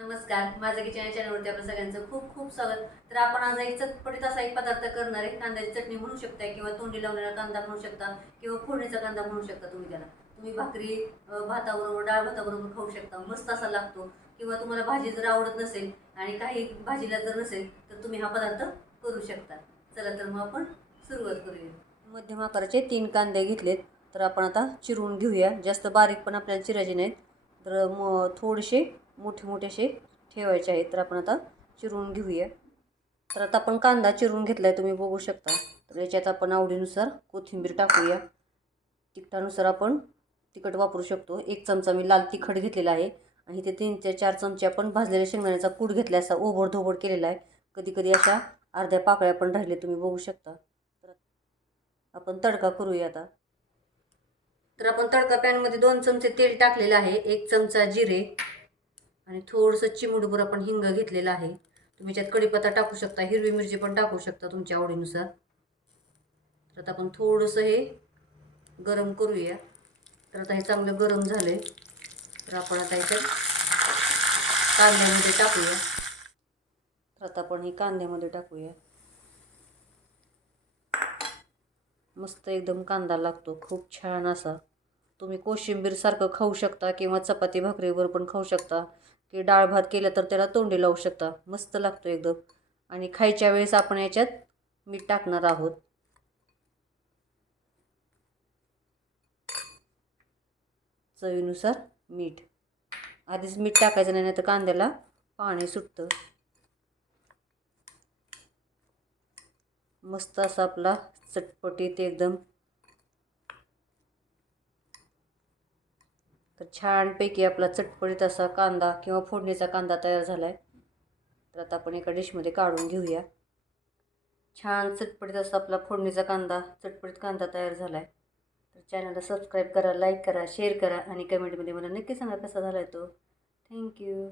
नमस्कार. माझं किचन या चॅनलवरती आपलं सगळ्यांचं खूप खूप स्वागत. तर आपण आज एक चटपटीत असा एक पदार्थ करणार आहे. कांद्याची चटणी म्हणू शकता किंवा तोंडी लावलेला कांदा म्हणू शकता किंवा फोडणीचा कांदा म्हणू शकता तुम्ही त्याला. तुम्ही भाकरी भाताबरोबर डाळ भाताबरोबर खाऊ शकता. मस्त असा लागतो. किंवा तुम्हाला भाजी जर आवडत नसेल आणि काही भाजीला जर नसेल तर तुम्ही हा पदार्थ करू शकता. चला तर मग आपण सुरुवात करूया. मध्यम आकाराचे तीन कांदे घेतलेत. तर आपण आता चिरून घेऊया. जास्त बारीक पण आपल्याला चिरायचे नाहीत. तर मग थोडेसे मोठे मोठे असे ठेवायचे आहेत. तर आपण आता चिरून घेऊया. तर आता आपण कांदा चिरून घेतला आहे तुम्ही बघू शकता. तर याच्यात आपण आवडीनुसार कोथिंबीर टाकूया. तिखटानुसार आपण तिखट वापरू शकतो. एक चमचा मी लाल तिखट घेतलेला आहे आणि इथे तीन ते चार चमचे आपण भाजलेल्या शेंगदाण्याचा कूट घेतला असा ओबड धोबड केलेला आहे. कधी कधी अशा अर्ध्या पाकळ्या पण राहिले तुम्ही बघू शकता. तर आपण तडका करूया आता. तर आपण तडका पॅनमध्ये दोन चमचे तेल टाकलेलं आहे. एक चमचा जिरे आणि थोडंसं चिमुडभर आपण हिंग घेतलेलं आहे. तुम्ही त्यात कढीपत्ता टाकू शकता हिरवी मिरची पण टाकू शकता तुमच्या आवडीनुसार. तर आता आपण थोडंसं हे गरम करूया. तर आता हे चांगलं गरम झालं तर आपण आता याच्यात कांद्यामध्ये टाकूया. तर आता आपण हे कांद्यामध्ये टाकूया. मस्त एकदम कांदा लागतो खूप छान असा. तुम्ही कोशिंबीरसारखं खाऊ शकता किंवा चपाती भाकरीवर पण खाऊ शकता. की डाळ भात केलं तर त्याला तोंडी लावू शकता. मस्त लागतो एकदम. आणि खायच्या वेळेस आपण याच्यात मीठ टाकणार आहोत. चवीनुसार मीठ. आधीच मीठ टाकायचं नाही तर कांद्याला पाणी सुटतं. मस्त असा आपला चटपटीत एकदम तर छानपैकी आपला चटपटीत असा कांदा किंवा फोडणीचा कांदा तयार झाला आहे तर आता आपण एका डिशमध्ये काढून घेऊया. छान चटपटीत असा आपला फोडणीचा कांदा चटपटीत कांदा तयार झाला आहे तर चॅनलला सबस्क्राईब करा लाईक करा शेअर करा आणि कमेंटमध्ये मला नक्की सांगा कसा झाला आहे तो थँक्यू